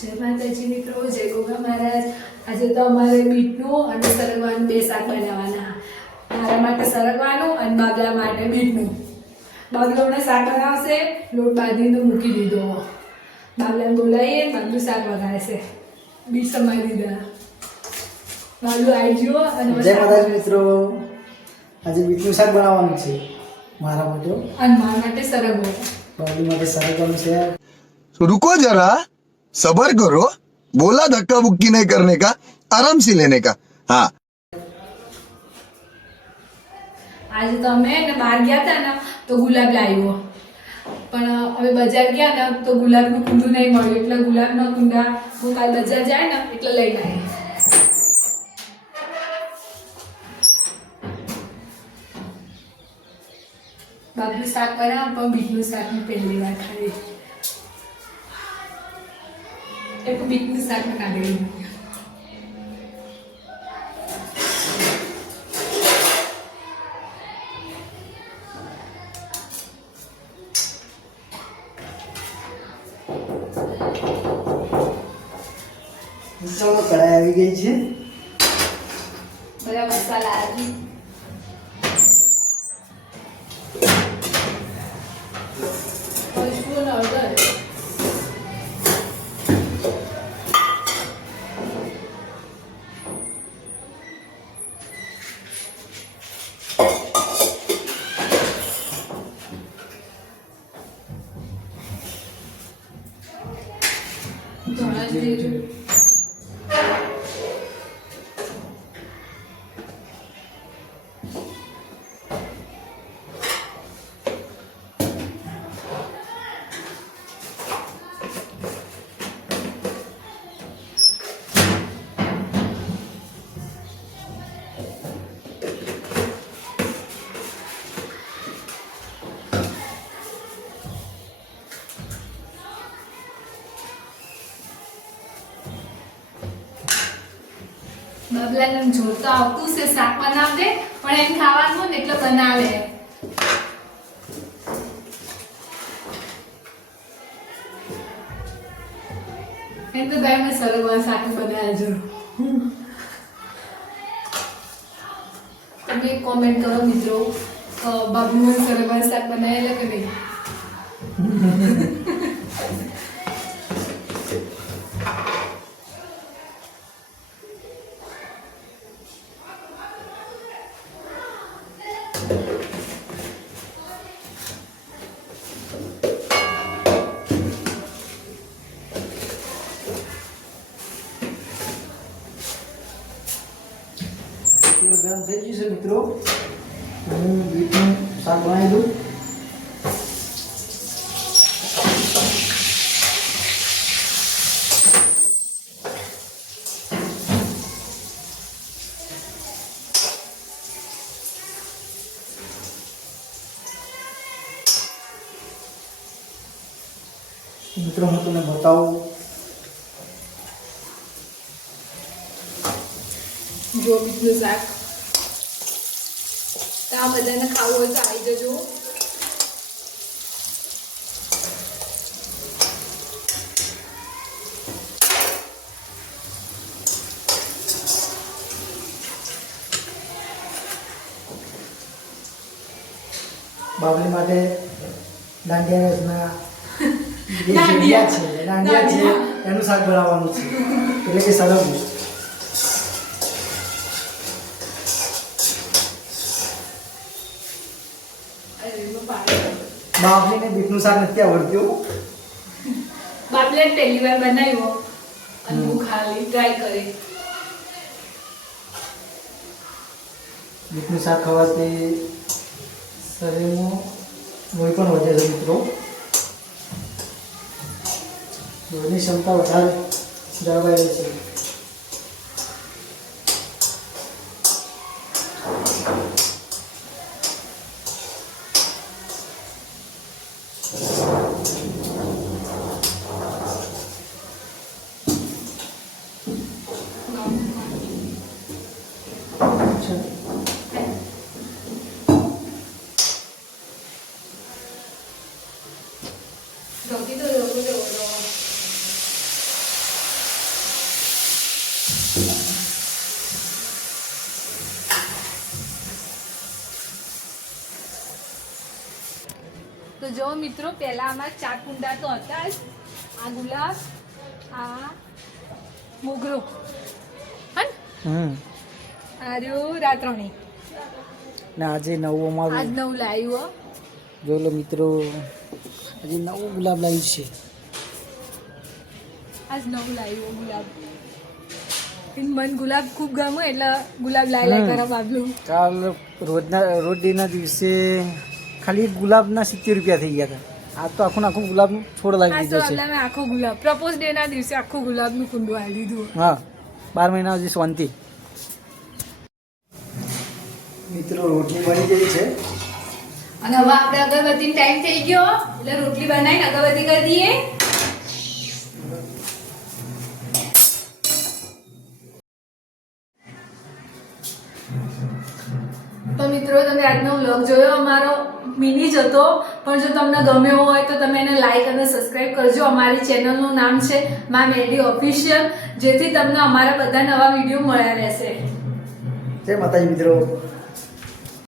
જય માતાજી મિત્રો, જય ગોગા મહારાજ। આજે તો અમારે બીટનું અને સરગવાનું બે શાક બનાવવાના। મારા માટે સરગવાનું અને બાબલા માટે બીટનું। બાબલોને શાક બનાવશે, લોટ બાંધીને મૂકી દીધો। બાબલાને બોલાવીએ, બાબલું શાક વઘારશે। બીટ સમારી દીધા। બાબલું આવી ગયો અને જય માતાજી મિત્રો, આજે બીટનું શાક બનાવવાનું છે મારા માટે અને મારા માટે સરગવો। બાબુ માટે સરગવાનું છે। तो रुको जरा, सबर करो। बोला धक्का बुक्की नहीं करने का, आराम से लेने का। हाँ, आज तो અમે ને બહાર ગયા હતા ને તો ગુલાબ લાવ્યો, પણ હવે બજાર ગયા ને તો ગુલાબનું કુંડું નહીં મળ્યું, એટલે ગુલાબના કુંડા હું કાલ બજાર જાય ને એટલે લઈને આવી। બાબલું શાક બનાવ, પણ બીટનું શાક મેં પહેલી વાર ખાઈ। એક બીટનું શાક મેં કાઢી લીધું। મિત્રો કઢાઈ આવી ગઈ છે। બધા મસાલા આવી સ્પૂન હળદર, ધોળા જીરું, બાબલાને જોતા આવતું છે શાક બનાવતે, પણ એમ ખાવાનું ને એટલે બનાવે। એમ તો ભાઈ મેં સરગવાનું શાક બનાવજો। તમે કોમેન્ટ કરો મિત્રો, બાબલુએ સરગવાનું શાક બનાવેલા કે નહીં? તેલ ગરમ થઈ ગયું છે મિત્રો, હું બીટનું શાક બનાવી દઉં। મિત્રો હું તમને બતાવું, જો બીટનું શાક તો આ બધાને ખાવું હોય તો આવી જજો। બાબલી માટે દાંડિયા રસના જે દાંડિયા છે દાંડિયા છે એનું શાક બનાવવાનું છે, એટલે કે સરગવું। બાબલીને બીટનું શાક નથી આવડતું। બાબલે પહેલી વાર બનાવ્યો અને હું ખાલી ટ્રાય કરી। બીટનું શાક ખાવાથી શરીરમાં લોહી પણ વધે છે મિત્રો, લોહીની ક્ષમતા વધારે જળવાઈ રહે છે। ઢોકી તો જવું જવું જો મિત્રો પહેલા આમાં 4 કુંડા તો હતા જ. આ ગુલાબ, આ મોગરો, હન આ રહ્યું રાતરાણી. ને આજે નવું આજ અમારું નવું લાવ્યું હો. જો લો મિત્રો, આજે નવું ગુલાબ લાવ્યું છે. આજ નવું લાવ્યું ગુલાબ. મન ગુલાબ ખૂબ ગમે એટલે ગુલાબ લાય કરે બાબલું. કાલ રોજ ડેના દિવસે ખાલી ગુલાબના 70 રૂપિયા થઈ ગયા હતા. આજ તો આખું આખું ગુલાબનું છોડ લાવી આજ તો દીધો છે. એટલે મેં આખો ગુલાબ પ્રપોઝ ડે ના દિવસે આખું ગુલાબનું કુંડું આવી દીધું. હા, 12 મહિના સુધી શાંતિ. મિત્રો રોટલી બની ગઈ છે. અને હવે આપણે અગરબત્તી ટાઈમ થઈ ગયો એટલે રોટલી બનાવીને અગરબત્તી કરી દઈએ. તો મિત્રો તમે આજનો વ્લોગ જોયો અમારો મિની જ હતો, પણ જો તમને ગમ્યો હોય તો તમે એને લાઈક અને સબસ્ક્રાઇબ કરજો. અમારી ચેનલનું નામ છે મા મેડી ઓફિશિયલ, જેથી તમને અમારા બધા નવા વિડીયો મળ્યા રહેશે. જય માતાજી મિત્રો.